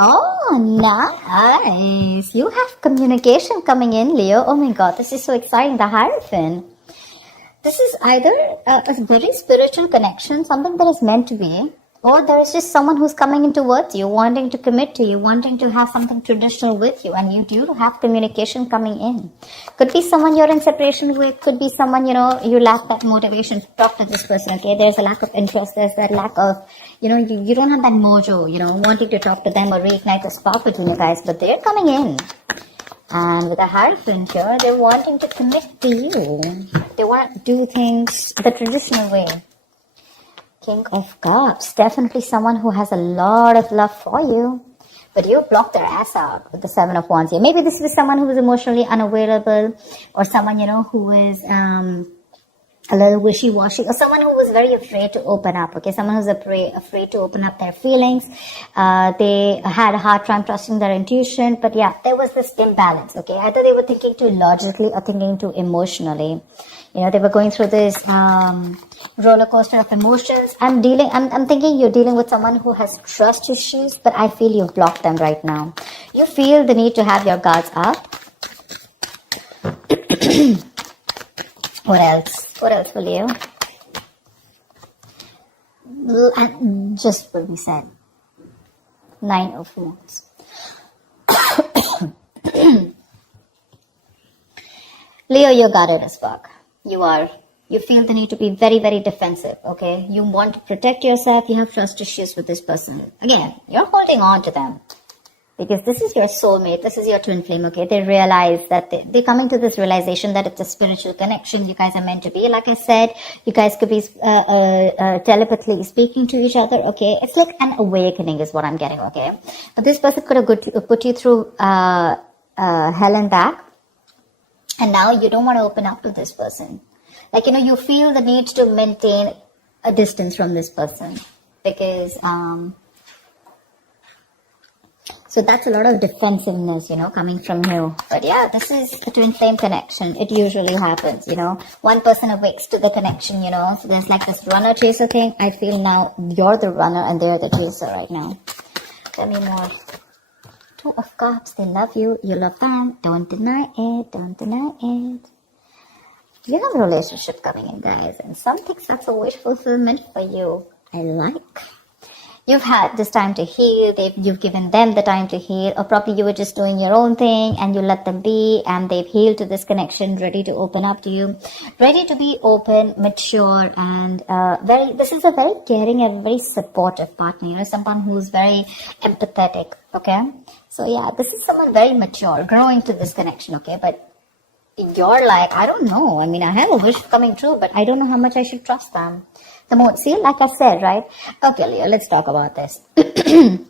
Oh, nice. You have communication coming in, Leo. Oh my God, this is so exciting. The Hierophant. This is either a very spiritual connection, something that is meant to be, or there is just someone who's coming in towards you, wanting to commit to you, wanting to have something traditional with you, and you do have communication coming in. Could be someone you're in separation with, could be someone, you lack that motivation to talk to this person, okay? There's a lack of interest, there's that lack of, you don't have that mojo, wanting to talk to them or reignite the spark between you guys, but they're coming in. And with a Hierophant here, they're wanting to commit to you. They want to do things the traditional way. King of Cups. Definitely someone who has a lot of love for you. But you blocked their ass out with the Seven of Wands here. Maybe this was someone who was emotionally unavailable. Or someone, who is a little wishy-washy. Or someone who was very afraid to open up. Okay, someone who's afraid to open up their feelings. They had a hard time trusting their intuition. But yeah, there was this imbalance. Okay, either they were thinking too logically or thinking too emotionally. They were going through this roller coaster of emotions. I'm thinking you're dealing with someone who has trust issues, but I feel you've blocked them right now. You feel the need to have your guards up. What else? What else will you? And just what we said. 9 of Wands. Leo, you're guarded as fuck. You feel the need to be very, very defensive, okay? You want to protect yourself. You have trust issues with this person. Again, you're holding on to them because this is your soulmate. This is your twin flame, okay? They realize that they're coming to this realization that it's a spiritual connection. You guys are meant to be. Like I said, you guys could be telepathically speaking to each other, okay? It's like an awakening is what I'm getting, okay? But this person could have put you through hell and back. And now you don't want to open up to this person. Like, you feel the need to maintain a distance from this person. Because, so that's a lot of defensiveness, coming from you. But yeah, this is a twin flame connection. It usually happens, One person awakes to the connection, So there's like this runner-chaser thing. I feel now you're the runner and they're the chaser right now. Tell me more. 2 of Cups, they love you, you love them, don't deny it, don't deny it. You have a relationship coming in, guys, and some things that's a wish fulfillment for you. I like. You've had this time to heal, you've given them the time to heal, or probably you were just doing your own thing and you let them be and they've healed to this connection, ready to open up to you, ready to be open, mature, and this is a very caring and very supportive partner, someone who's very empathetic, okay? So yeah, this is someone very mature, growing to this connection, okay? But you're like, I don't know. I mean, I have a wish coming true, but I don't know how much I should trust them. The moon, see, like I said, right? Okay, Leo, let's talk about this. The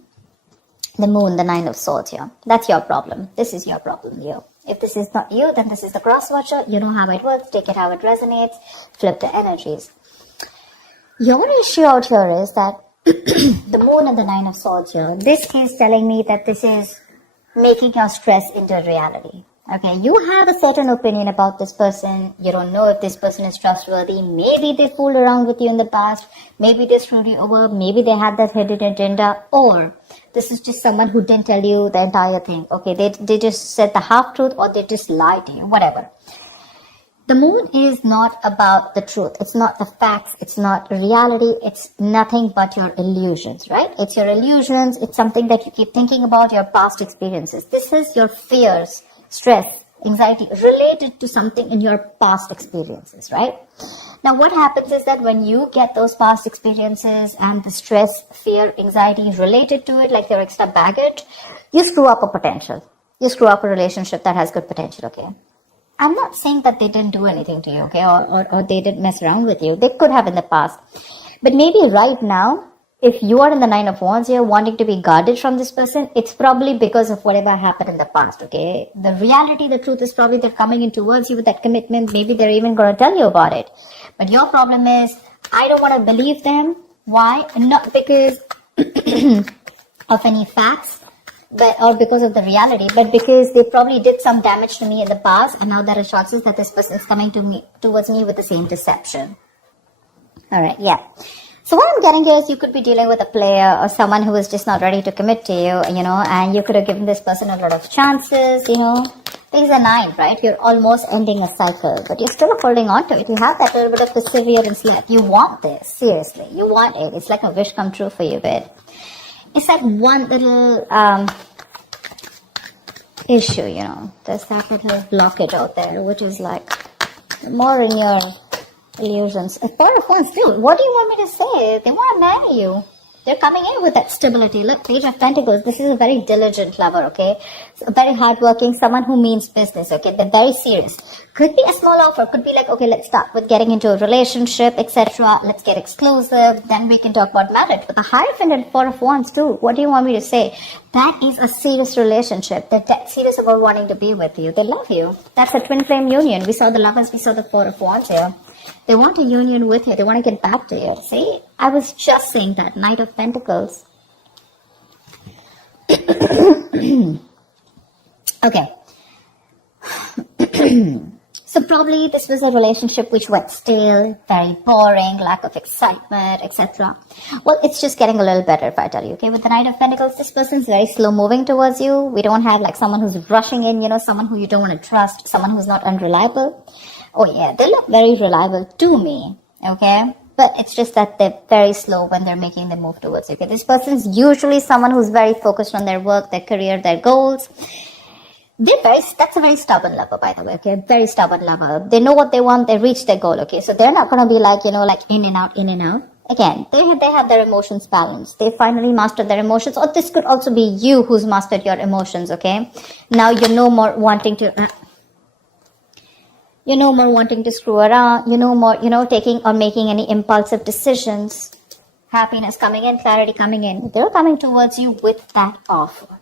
moon, the 9 of Swords here. That's your problem. This is your problem, Leo. If this is not you, then this is the cross watcher. You know how it works. Take it how it resonates. Flip the energies. Your issue out here is that the moon and the 9 of Swords here, this is telling me that this is making your stress into reality. Okay, you have a certain opinion about this person. You don't know if this person is trustworthy. Maybe they fooled around with you in the past. Maybe they screwed you over. Maybe they had that hidden agenda. Or this is just someone who didn't tell you the entire thing. Okay, they just said the half truth or they just lied to you, whatever. The moon is not about the truth. It's not the facts. It's not reality. It's nothing but your illusions, right? It's your illusions. It's something that you keep thinking about, your past experiences. This is your fears, stress, anxiety related to something in your past experiences, right? Now, what happens is that when you get those past experiences and the stress, fear, anxiety related to it, like your extra baggage, you screw up a potential. You screw up a relationship that has good potential, okay? I'm not saying that they didn't do anything to you, okay, or they didn't mess around with you. They could have in the past. But maybe right now, if you are in the 9 of Wands here, wanting to be guarded from this person, it's probably because of whatever happened in the past, okay? The reality, the truth is probably they're coming in towards you with that commitment. Maybe they're even going to tell you about it. But your problem is, I don't want to believe them. Why? Not because of any facts, or because of the reality, but because they probably did some damage to me in the past, and now there are chances that this person is coming towards me with the same deception. All right, yeah. So what I'm getting here is you could be dealing with a player or someone who is just not ready to commit to you, and you could have given this person a lot of chances, Things are 9, right? You're almost ending a cycle, but you're still holding on to it. You have that little bit of perseverance left. You want this, seriously. You want it. It's like a wish come true for you, babe. It's like one little issue, There's that little blockage out there, which is like more in your illusions. A Four of Wands too. What do you want me to say? They want to marry you. They're coming in with that stability. Look, Page of Pentacles. This is a very diligent lover, okay? So very hardworking, someone who means business, okay? They're very serious. Could be a small offer. Could be like, okay, let's start with getting into a relationship, etc. Let's get exclusive. Then we can talk about marriage. But the Hierophant and Four of Wands too. What do you want me to say? That is a serious relationship. They're dead serious about wanting to be with you. They love you. That's a twin flame union. We saw the lovers. We saw the Four of Wands here. They want a union with you. They want to get back to you. See? I was just saying that. Knight of Pentacles. Okay. So probably this was a relationship which went stale, very boring, lack of excitement, etc. Well, it's just getting a little better if I tell you, okay? With the Knight of Pentacles, this person's very slow moving towards you. We don't have like someone who's rushing in, someone who you don't want to trust, someone who's not unreliable. Oh yeah, they look very reliable to me, okay? But it's just that they're very slow when they're making the move towards you, okay? This person's usually someone who's very focused on their work, their career, their goals. That's a very stubborn lover, by the way, okay? Very stubborn lover. They know what they want, they reach their goal, okay? So they're not going to be like, like in and out, in and out. Again, they have their emotions balanced. They finally mastered their emotions. Or this could also be you who's mastered your emotions, okay? Now you're no more wanting to... You're no more wanting to screw around. You're no more, taking or making any impulsive decisions. Happiness coming in, clarity coming in. They're coming towards you with that offer.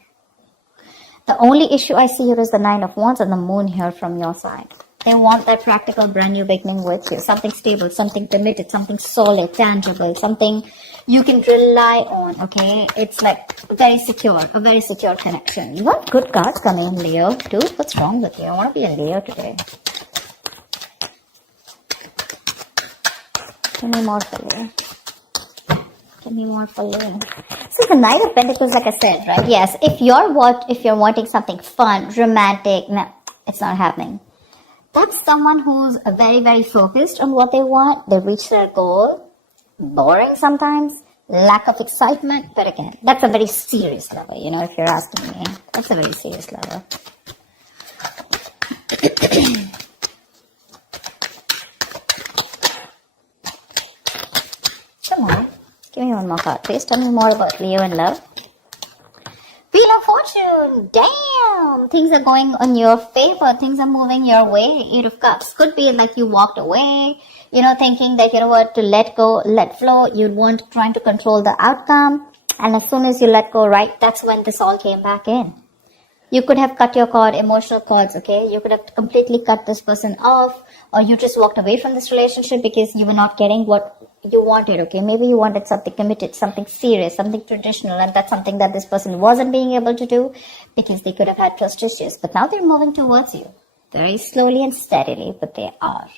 The only issue I see here is the Nine of Wands and the Moon here from your side. They want that practical brand new beginning with you. Something stable, something committed, something solid, tangible, something you can rely on, okay? It's like a very secure connection. You want good cards coming in, Leo. Dude, what's wrong with you? I want to be a Leo today. Give me more for Leo. Give me more for Leo. So the Knight of Pentacles, like I said, right? Yes, if you're wanting something fun, romantic, no, it's not happening. That's someone who's very, very focused on what they want. They reach their goal. Boring sometimes. Lack of excitement. But again, that's a very serious lover, if you're asking me. That's a very serious lover. Come on. Give me one more card, please. Tell me more about Leo and love. Wheel of Fortune. Damn. Things are going on your favor. Things are moving your way. 8 of Cups. Could be like you walked away, thinking that, what, to let go, let flow. You'd want trying to control the outcome. And as soon as you let go, right, that's when this all came back in. You could have cut your cord, emotional cords, okay? You could have completely cut this person off, or you just walked away from this relationship because you were not getting what you wanted, okay? Maybe you wanted something committed, something serious, something traditional, and that's something that this person wasn't being able to do because they could have had trust issues. But now they're moving towards you very slowly and steadily, but they are.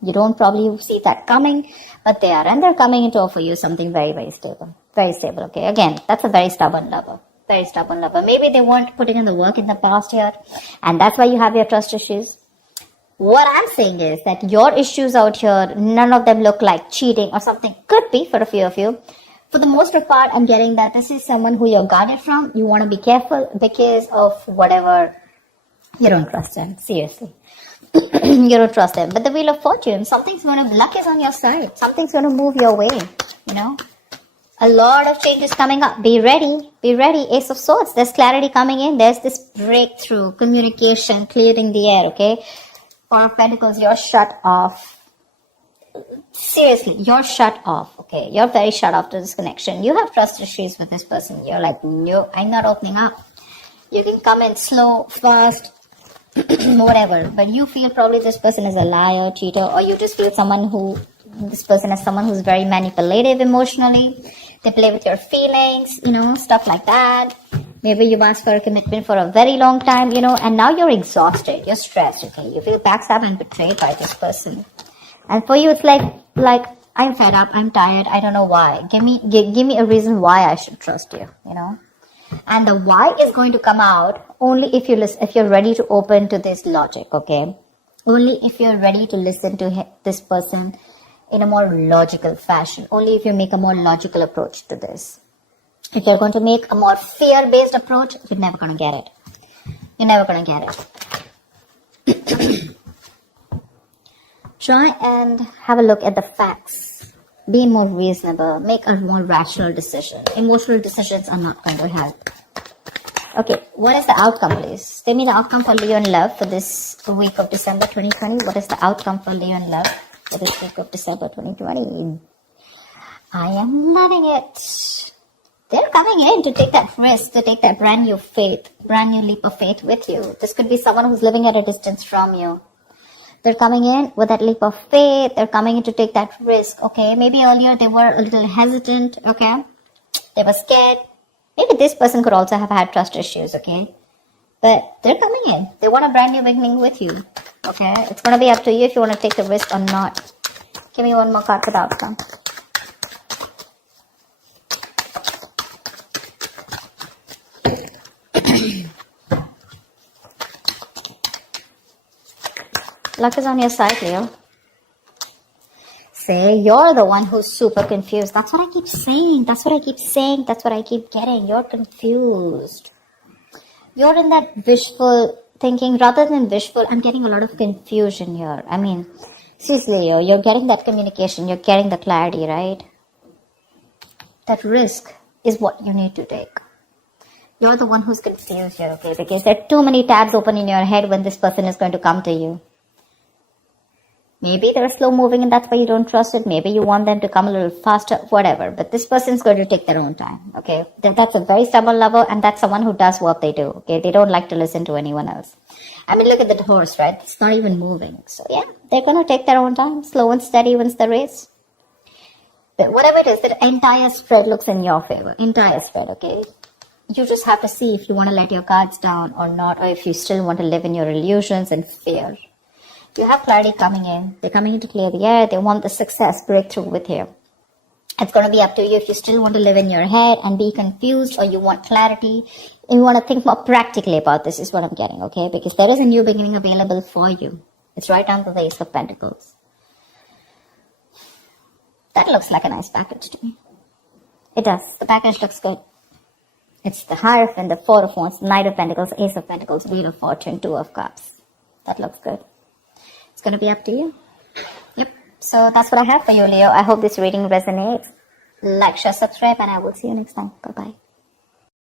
You don't probably see that coming, but they are, and they're coming in to offer you something very, very stable. Very stable, okay? Again, that's a very stubborn lover. Very stubborn lover. Maybe they weren't putting in the work in the past year, and that's why you have your trust issues. What I'm saying is that your issues out here, none of them look like cheating or something. Could be for a few of you. For the most part, I'm getting that this is someone who you're guarded from. You want to be careful because of whatever. You don't trust them. Seriously. You don't trust them. But the Wheel of Fortune, luck is on your side. Something's going to move your way, A lot of changes coming up. Be ready. Be ready. Ace of Swords. There's clarity coming in. There's this breakthrough, communication, clearing the air, okay? Four of Pentacles, you're shut off. Seriously, you're shut off, okay? You're very shut off to this connection. You have trust issues with this person. You're like, no, I'm not opening up. You can come in slow, fast, whatever. But you feel probably this person is a liar, cheater, or you just feel this person is someone who's very manipulative emotionally. They play with your feelings, stuff like that. Maybe you've asked for a commitment for a very long time, and now you're exhausted. You're stressed, okay? You feel backstabbed and betrayed by this person. And for you, it's like I'm fed up, I'm tired, I don't know why. Give me a reason why I should trust you, you know. And the why is going to come out only if you're ready to open to this logic, okay? Only if you're ready to listen to this person in a more logical fashion. Only if you make a more logical approach to this. If you're going to make a more fear-based approach, you're never going to get it. You're never going to get it. Try and have a look at the facts. Be more reasonable. Make a more rational decision. Emotional decisions are not going to help. Okay, what is the outcome, please? Tell me the outcome for Leo in love for this week of December 2020. What is the outcome for Leo in love for this week of December 2020? I am loving it. They're coming in to take that risk, to take that brand new leap of faith with you. This could be someone who's living at a distance from you. They're coming in with that leap of faith. They're coming in to take that risk, okay? Maybe earlier they were a little hesitant, okay? They were scared. Maybe this person could also have had trust issues, okay? But they're coming in. They want a brand new beginning with you, okay? It's going to be up to you if you want to take the risk or not. Give me one more card for the outcome. Luck is on your side, Leo. Say you're the one who's super confused. That's what I keep saying. That's what I keep saying. That's what I keep getting. You're confused. You're in that wishful thinking rather than wishful. I'm getting a lot of confusion here. I mean, seriously, Leo, you're getting that communication. You're getting the clarity, right? That risk is what you need to take. You're the one who's confused here, okay? Because there are too many tabs open in your head when this person is going to come to you. Maybe they're slow moving and that's why you don't trust it. Maybe you want them to come a little faster, whatever. But this person's going to take their own time, okay? That's a very stubborn lover and that's someone who does what they do, okay? They don't like to listen to anyone else. I mean, look at the horse, right? It's not even moving. So yeah, they're going to take their own time. Slow and steady wins the race. But whatever it is, the entire spread looks in your favor. Entire spread, okay? You just have to see if you want to let your cards down or not, or if you still want to live in your illusions and fear. You have clarity coming in. They're coming in to clear the air. They want the success breakthrough with you. It's going to be up to you if you still want to live in your head and be confused, or you want clarity and you want to think more practically about this is what I'm getting, okay? Because there is a new beginning available for you. It's right under the Ace of Pentacles. That looks like a nice package to me. It does. The package looks good. It's the Hierophant, the Four of Wands, Knight of Pentacles, Ace of Pentacles, Wheel of Fortune, Two of Cups. That looks good. It's going to be up to you. Yep. So that's what I have for you, Leo. I hope this reading resonates. Like, share, subscribe, and I will see you next time. Bye-bye.